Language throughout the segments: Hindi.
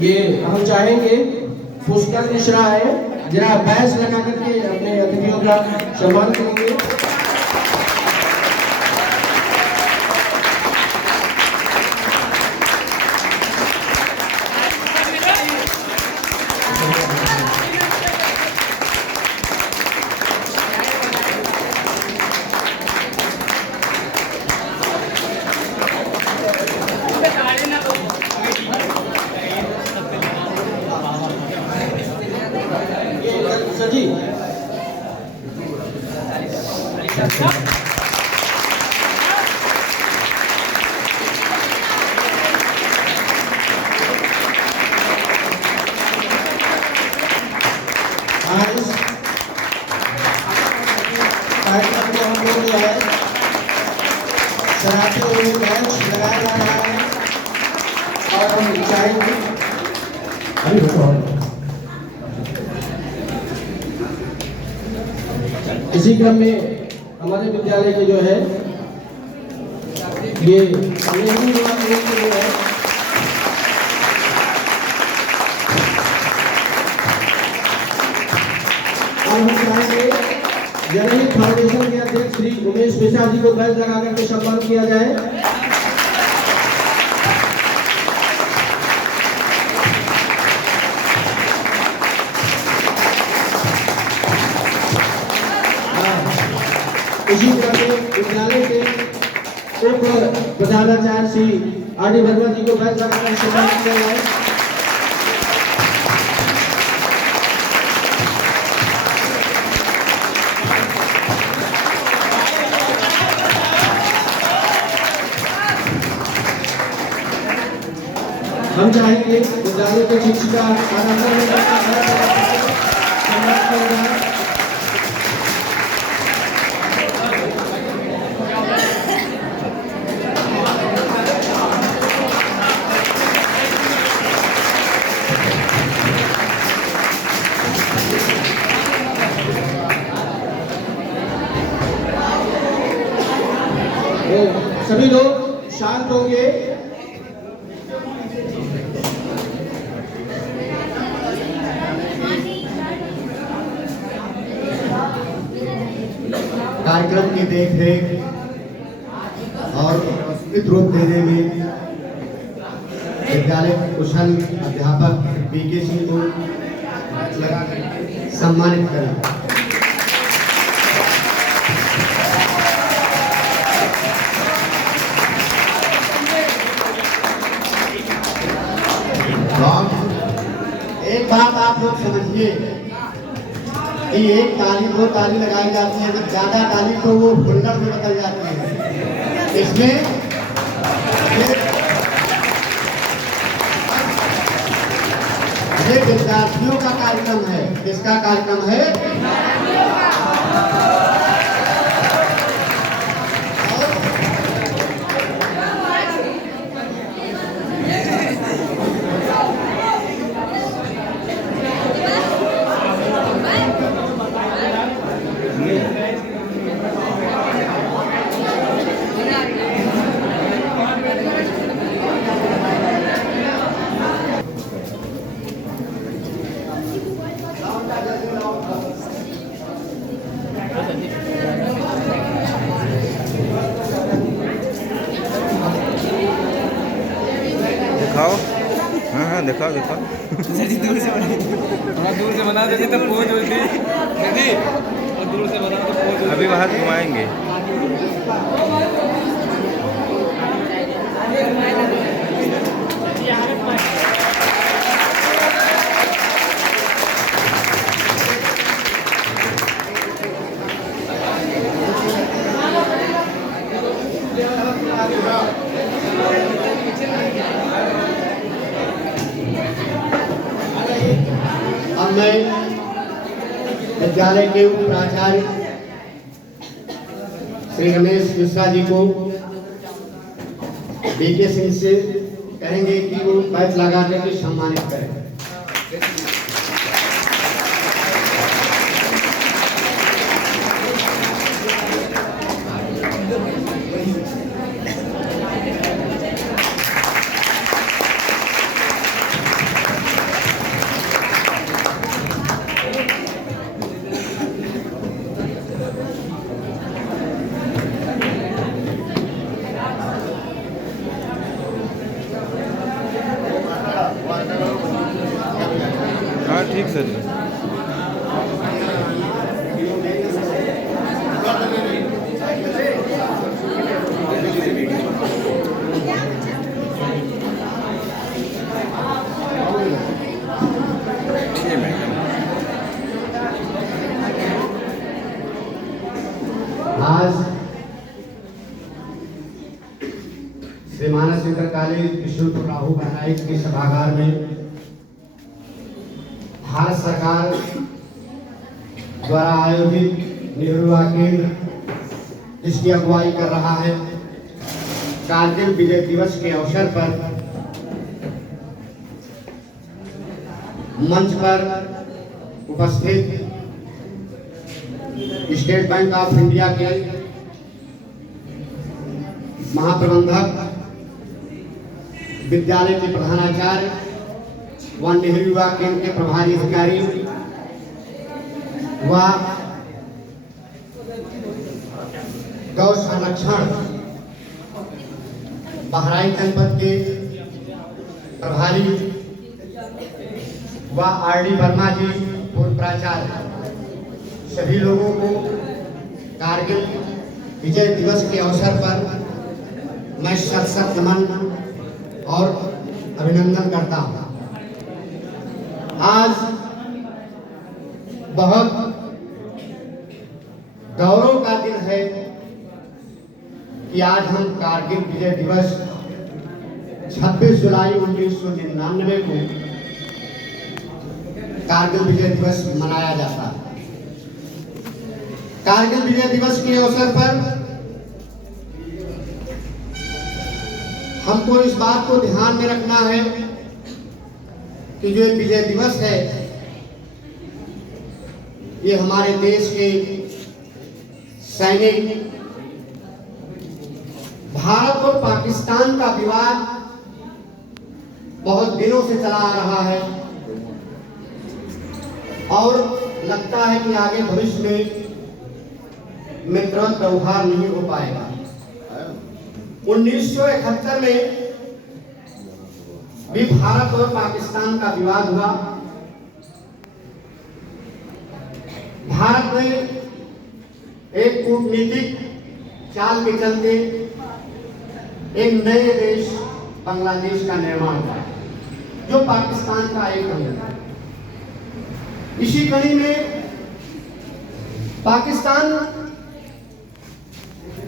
ये हम चाहेंगे पुष्कर मिश्रा है, जरा बैच लगा करके अपने अतिथियों का सम्मान करेंगे। सजी कार्यक्रम को हम लोग जो है सराहते हुए बैच लगाया जा रहा है और हम चाहेंगे इसी क्रम में हमारे विद्यालय के जो है ये और हम चाहेंगे जनहित फाउंडेशन के अध्यक्ष श्री उमेश मिश्रा जी को बैच लगा करके सम्मान किया जाए। इसी तरह विद्यालय के उप प्रधानाचार्य श्री आर.डी. वर्मा जी को बैच लगाकर सम्मानित किया जाए। हम चाहेंगे विद्यालय के शिक्षिका सभी लोग शांत होंगे। कार्यक्रम की देखरेख और व्यवस्थित रूप देने में विद्यालय के कुशल अध्यापक पीके सिंह को सम्मानित करें। एक बात आप लोग समझिए कि एक ताली दो ताली लगाई जाती है, जब ज्यादा ताली तो वो हुल्लड़ में बदल जाती है। इसमें ये विद्यार्थियों का कार्यक्रम है। किसका कार्यक्रम है? दिखाओ। हाँ दिखाओ दिखाओ। दूर से बना देते तो पहुंच होती और दूर से बना तो पहुंच। अभी वहाँ घुमाएंगे। अब मैं विद्यालय के उप प्राचार्य श्री रमेश मिश्रा जी को पीके सिंह से कहेंगे कि वो बैच लगा करके सम्मानित करें। आज श्री मानस इंटर कॉलेज विशुलपुर राहु बहनाइक के सभागार में भारत सरकार द्वारा आयोजित नेहरू युवा केंद्र जिसकी अगुवाई कर रहा है, कारगिल विजय दिवस के अवसर पर मंच पर उपस्थित स्टेट बैंक ऑफ इंडिया के महाप्रबंधक, विद्यालय के प्रधानाचार्य व नेहरू युवा केंद्र के प्रभारी अधिकारी व गौ संरक्षण बहराइच जनपद के प्रभारी व आर.डी. वर्मा जी पूर्व प्राचार्य, सभी लोगों को कारगिल विजय दिवस के अवसर पर मैं सत नमन और अभिनंदन करता हूँ। आज बहुत गौरव का दिन है कि आज हम कारगिल विजय दिवस 26 जुलाई 1999 को कारगिल विजय दिवस मनाया जाता है। कारगिल विजय दिवस के अवसर पर हमको इस बात को ध्यान में रखना है कि जो विजय दिवस है ये हमारे देश के सैनिक, भारत और पाकिस्तान का विवाद बहुत दिनों से चला आ रहा है और लगता है कि आगे भविष्य में मित्रवत व्यवहार नहीं हो पाएगा। 1971 में भी भारत और पाकिस्तान का विवाद हुआ। भारत ने एक कूटनीतिक चाल के चलते एक नए देश बांग्लादेश का निर्माण किया जो पाकिस्तान का एक अंग है। इसी कड़ी में पाकिस्तान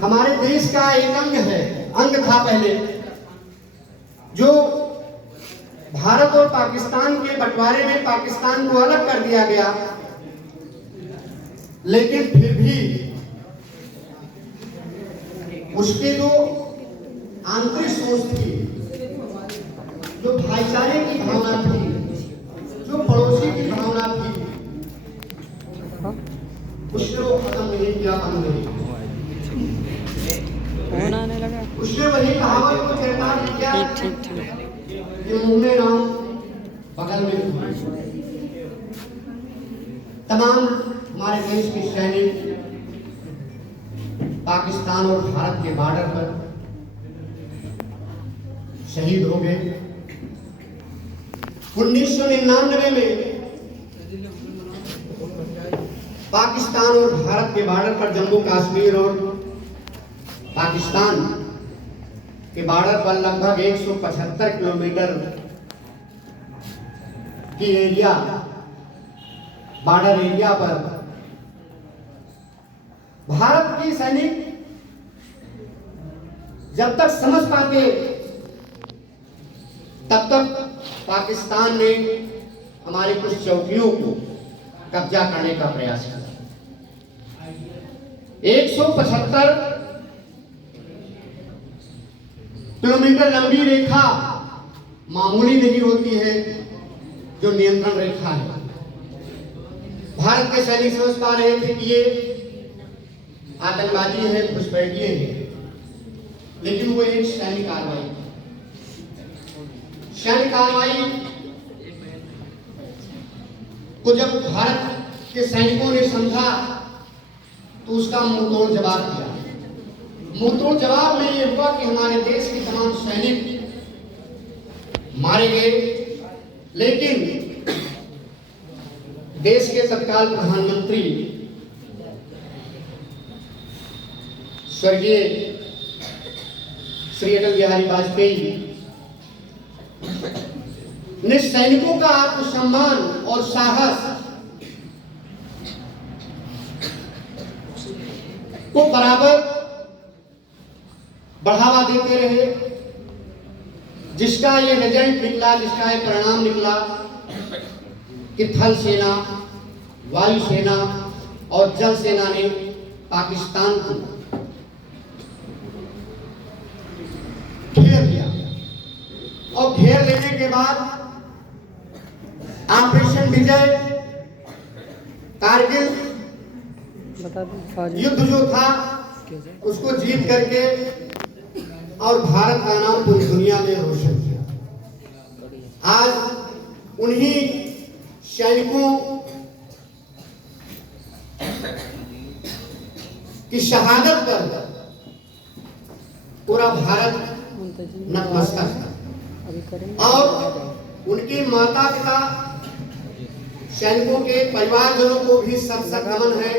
हमारे देश का एक अंग था पहले, जो भारत और पाकिस्तान के बंटवारे में पाकिस्तान को अलग कर दिया गया, लेकिन फिर भी उसके जो आंतरिक सोच थी, जो भाईचारे की भावना थी, जो पड़ोसी की भावना थी, उसने वो खत्म नहीं किया, बंद नहीं। उसने वही कहावत को चरितार्थ किया कि मुंह में राम बगल में। तमाम हमारे देश के सैनिक पाकिस्तान और भारत के बॉर्डर पर शहीद हो गए। 1999 में पाकिस्तान और भारत के बॉर्डर पर, जम्मू कश्मीर और पाकिस्तान के बॉर्डर पर लगभग 175 किलोमीटर की एरिया, बॉर्डर एरिया पर भारत के सैनिक जब तक समझ पाते तब तक पाकिस्तान ने हमारी कुछ चौकियों को कब्जा करने का प्रयास किया। 175 किलोमीटर लंबी रेखा मामूली नहीं होती है, जो नियंत्रण रेखा है। भारत के सैनिक समझ पा रहे थे कि ये आतंकवादी है, घुसपैठिए हैं, लेकिन वो एक सैनिक कार्रवाई को जब भारत के सैनिकों ने समझा तो उसका मुंहतोड़ जवाब दिया। मुंहतोड़ जवाब में ये हुआ कि हमारे देश के तमाम सैनिक मारे गए, लेकिन देश के तत्काल प्रधानमंत्री स्वर्गीय श्री अटल बिहारी वाजपेयी ने सैनिकों का आत्मसम्मान और साहस को बराबर बढ़ावा देते रहे, जिसका ये रिजल्ट निकला, जिसका ये परिणाम निकला कि थल सेना, वायु सेना और जल सेना ने पाकिस्तान को घेर लिया। और घेर लेने के बाद ऑपरेशन विजय, कारगिल युद्ध जो था उसको जीत करके और भारत का नाम पूरी दुनिया में रोशन किया। आज उन्हीं सैनिकों की शहादत पर पूरा भारत नतमस्तक है और उनके माता पिता सैनिकों के परिवारजनों को भी सख्त नमन है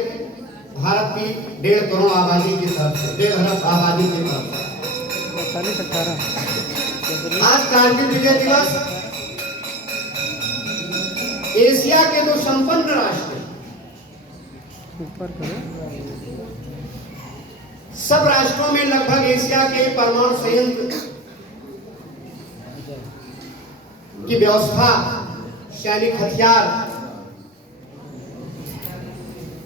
भारत की 1.5 करोड़ आबादी की तरफ से, 1.5 अरब आबादी की तरफ से। आज कारगिल विजय दिवस एशिया के 2 संपन्न राष्ट्र, सब राष्ट्रों में लगभग एशिया के परमाणु संयंत्र की व्यवस्था, सैनिक हथियार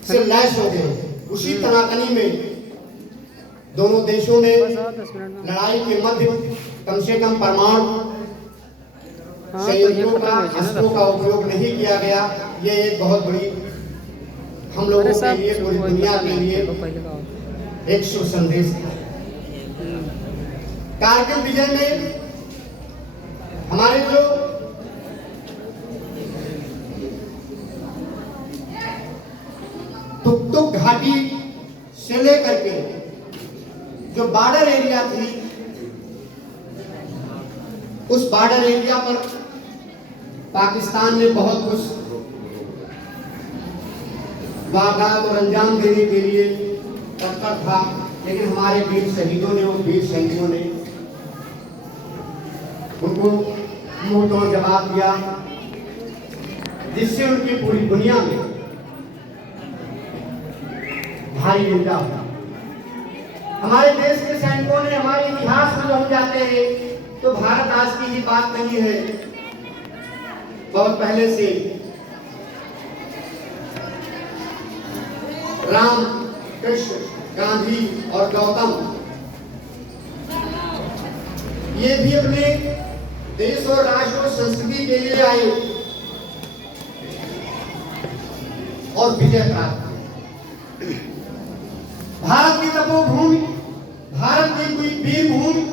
से लैस हो गए। उसी तनातनी में दोनों देशों ने लड़ाई के मध्य कम से कम परमाणु संयंत्रों का, अस्त्रों का उपयोग नहीं किया गया। ये एक बहुत बड़ी हम लोगों के लिए, पूरी दुनिया के लिए एक शुभ संदेश था। कारगिल विजय में हमारे जो टुकटुक घाटी से लेकर के जो बॉर्डर एरिया थी, उस बॉर्डर एरिया पर पाकिस्तान ने बहुत कुछ वारदात और अंजाम देने के लिए तत्पर था, लेकिन हमारे वीर शहीदों ने और वीर सैनिकों ने उनको मुंह तोड़ जवाब दिया, जिससे उनकी पूरी दुनिया में भारी निंदा हुआ। हमारे देश के सैनिकों ने, हमारे इतिहास में हम जाते हैं तो भारत आज की ही बात नहीं है, बहुत पहले से राम, कृष्ण, गांधी और गौतम ये भी अपने देश और राष्ट्र और संस्कृति के लिए आए और विजय प्राप्त की। भारत की तपोभूमि, भारत की कोई वीर भूमि,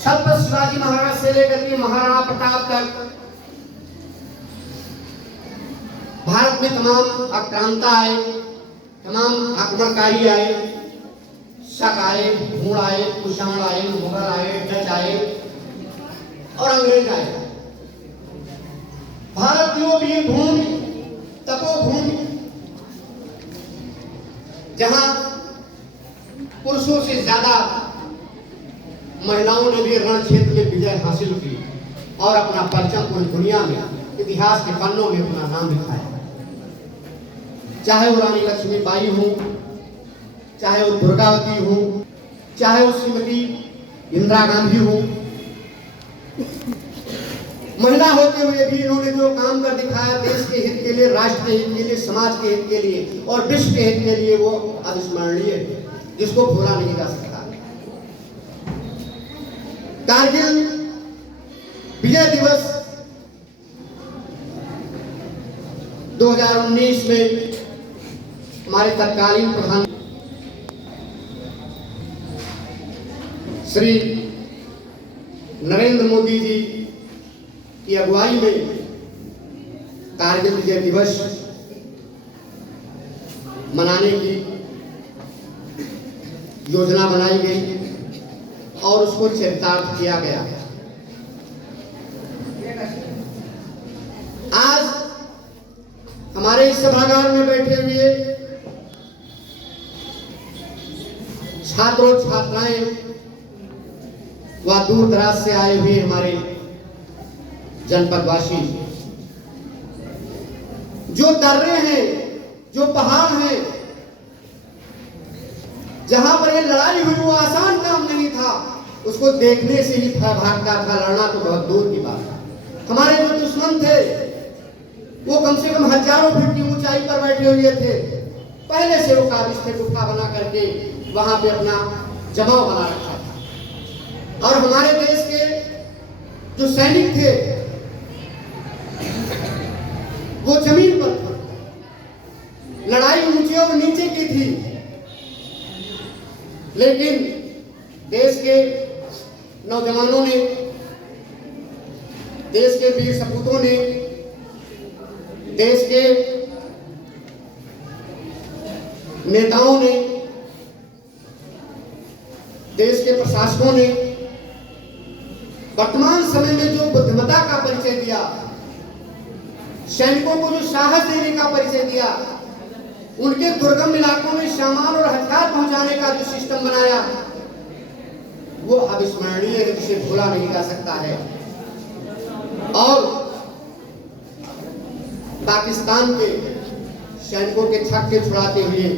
छत्रपति शिवाजी महाराज से लेकर के महाराणा प्रताप तक भारत में तमाम आक्रांता आए, तमाम आक्रमणकारी आए, शक आए, भूड़ आए, कुषाण आए, मुगल आए, डच आए और अंग्रेज आए। भारत की वो वीर भूमि, तपोभूमि, जहां पुरुषों से ज्यादा महिलाओं ने भी रण क्षेत्र में विजय हासिल की और अपना परचम पूरी दुनिया में, इतिहास के पन्नों में अपना नाम लिखाया। चाहे वो रानी लक्ष्मीबाई हो, चाहे वो दुर्गावती हो, चाहे वो श्रीमती इंदिरा गांधी हो, महिला होते हुए भी इन्होंने जो काम कर दिखाया देश के हित के लिए, राष्ट्र के हित के लिए, समाज के हित के लिए और विश्व के हित के लिए, वो अविस्मरणीय है, जिसको भूला नहीं जा सकता। कारगिल विजय दिवस 2019 में हमारे तत्कालीन प्रधान श्री नरेंद्र मोदी जी की अगुवाई में कारगिल विजय दिवस मनाने की योजना बनाई गई और उसको चरितार्थ किया गया। आज हमारे इस सभागार में बैठे हुए छात्र और छात्राएं व दूर दराज से आए हुए हमारे जनपदवासी, जो दर्रे हैं, जो पहाड़ हैं, जहां पर ये लड़ाई हुई वो आसान काम नहीं था, उसको देखने से ही भय भागता था, लड़ना तो बहुत दूर की बात है। हमारे जो दुश्मन थे वो कम से कम हजारों फीट की ऊंचाई पर बैठे हुए थे, पहले से वो काबिज थे गुफा बना करके वहां पे अपना जमाव बना रखा था। और हमारे देश के जो सैनिक थे वो जमीन पर थे, लड़ाई ऊंचे और नीचे की थी, लेकिन देश के नौजवानों ने, देश के वीर सपूतों ने, देश के नेताओं ने, देश के प्रशासकों ने वर्तमान समय में जो बुद्धिमत्ता का परिचय दिया, सैनिकों को जो साहस देने का परिचय दिया, उनके दुर्गम इलाकों में सामान और हथियार पहुंचाने का जो सिस्टम बनाया, वो अविस्मरणीय है, जिसे भूला नहीं जा सकता है। और पाकिस्तान के सैनिकों के छक्के छुड़ाते हुए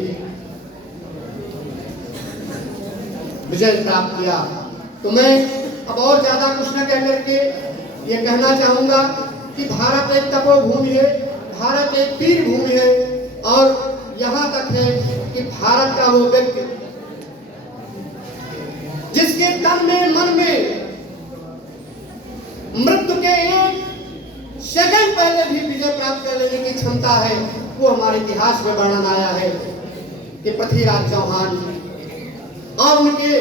विजय प्राप्त किया। तो मैं अब और ज्यादा कुछ न कह करके ये कहना चाहूंगा कि भारत एक तपोभूमि है, भारत एक वीर भूमि है, और यहां तक है कि भारत का वो व्यक्ति जिसके तन में मन में मृत्यु के एक सेकंड पहले भी विजय प्राप्त कर लेने की क्षमता है, वो हमारे इतिहास में वर्णन आया है कि पृथ्वीराज चौहान और उनके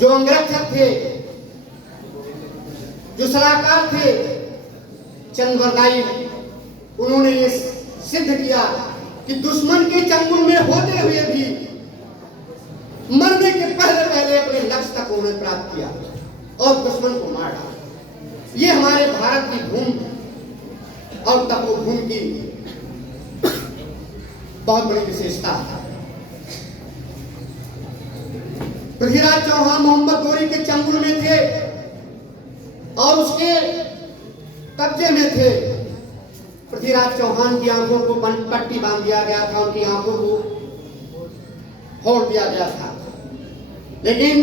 जो अंगरक्षक थे, जो सलाहकार थे चंद्रबरदाई, उन्होंने ये सिद्ध किया कि दुश्मन के चंगुल में होते हुए भी मरने के पहले पहले अपने लक्ष्य तक उन्होंने प्राप्त किया और दुश्मन को मार डाला। ये हमारे भारत की भूमि और तपोभूमि की बहुत बड़ी विशेषता है। पृथ्वीराज चौहान मोहम्मद गोरी के चंगुल में थे और उसके कब्जे में थे। पृथ्वीराज चौहान की आंखों को पट्टी बांध दिया गया था, उनकी आंखों को फोड़ दिया गया था, लेकिन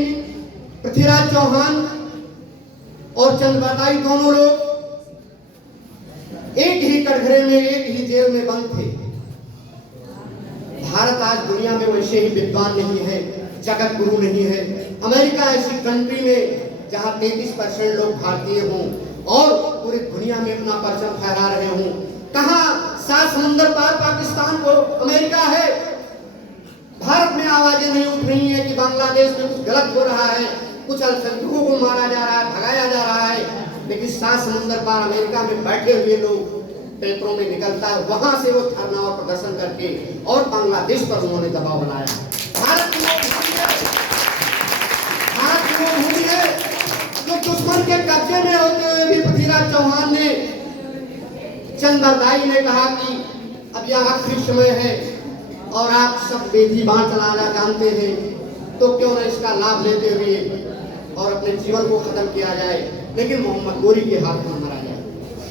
पृथ्वीराज चौहान और चंद्रबरदाई दोनों लोग एक ही कटघरे में, एक ही जेल में बंद थे। भारत आज दुनिया में वैसे ही विद्वान नहीं है, जगत गुरु नहीं है। अमेरिका ऐसी कंट्री में जहां 33% लोग भारतीय हों और पूरी दुनिया में अपना परचम फहरा रहे हों, कहां 7 समुंदर पार पाकिस्तान को अमेरिका है। भारत में आवाजें नहीं उठ रही है कि बांग्लादेश में कुछ गलत हो रहा है, कुछ अल्पसंख्यकों को मारा जा रहा है, भगाया जा रहा है, लेकिन 7 समुंदर पार अमेरिका में बैठे हुए लोग पेपरों में निकलता है, वहां से वो धरना और प्रदर्शन करके और बांग्लादेश पर उन्होंने दबाव बनाया। भारत की वो भूमि है जो दुश्मन के कब्जे में होते हुए भी पृथ्वीराज चौहान ने, चंद्रबरदाई ने कहा कि अब यह आखिरी समय है और आप सब बेटी बाण चलाना जानते हैं, तो क्यों न इसका लाभ लेते हुए और अपने जीवन को खत्म किया जाए, लेकिन मोहम्मद गोरी के हाथ में मरा जाए।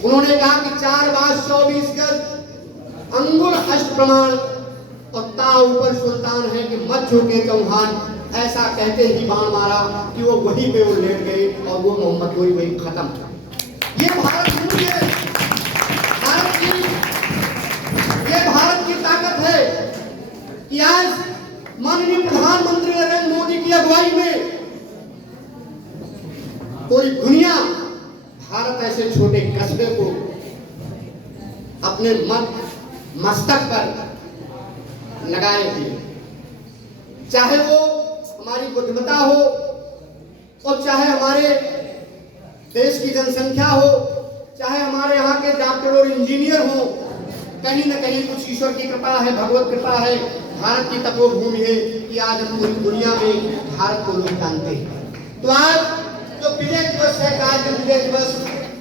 उन्होंने कहा कि 4 बार 24 गज अंगुल हस्त प्रमाण और ता ऊपर सुल्तान है कि मत झुके चौहान, ऐसा कहते ही बाण मारा कि वो वहीं पे वो लेट गए और वो मोहम्मद गोरी वहीं खत्म। ये भारत भूमि है, भारत की ताकत है कि आज माननीय प्रधानमंत्री नरेंद्र मोदी की अगुवाई में पूरी दुनिया भारत ऐसे छोटे कस्बे को अपने मस्तक पर लगाए हुए, चाहे वो हमारी बुद्धिमत्ता हो और चाहे हमारे देश की जनसंख्या हो, चाहे हमारे यहाँ के डॉक्टर और इंजीनियर हो, कहीं न कहीं कुछ ईश्वर की कृपा है, भगवत कृपा है, भारत की तपोभूमि है कि आज हम पूरी दुनिया में भारत को लोग जानते हैं। तो आज जो विजय दिवस है, कारगिल विजय दिवस,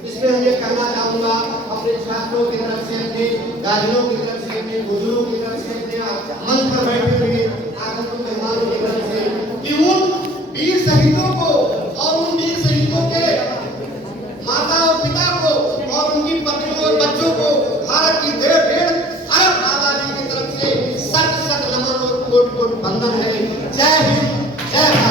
इसमें हम ये कहना चाहूंगा अपने छात्रों की तरफ से, अपने गार्जियनों की तरफ से, अपने बुजुर्गों की तरफ से, अपने मंच पर बैठे हुए आगंतुक मेहमानों की तरफ से कि उन वीर शहीदों को और उन वीर शहीदों के माता और पिता को और उनकी पत्नियों और बच्चों को भारत की 1.5 अरब आबादी की तरफ से सख्त नमन वंदन है। जय हिंद, जय भारत।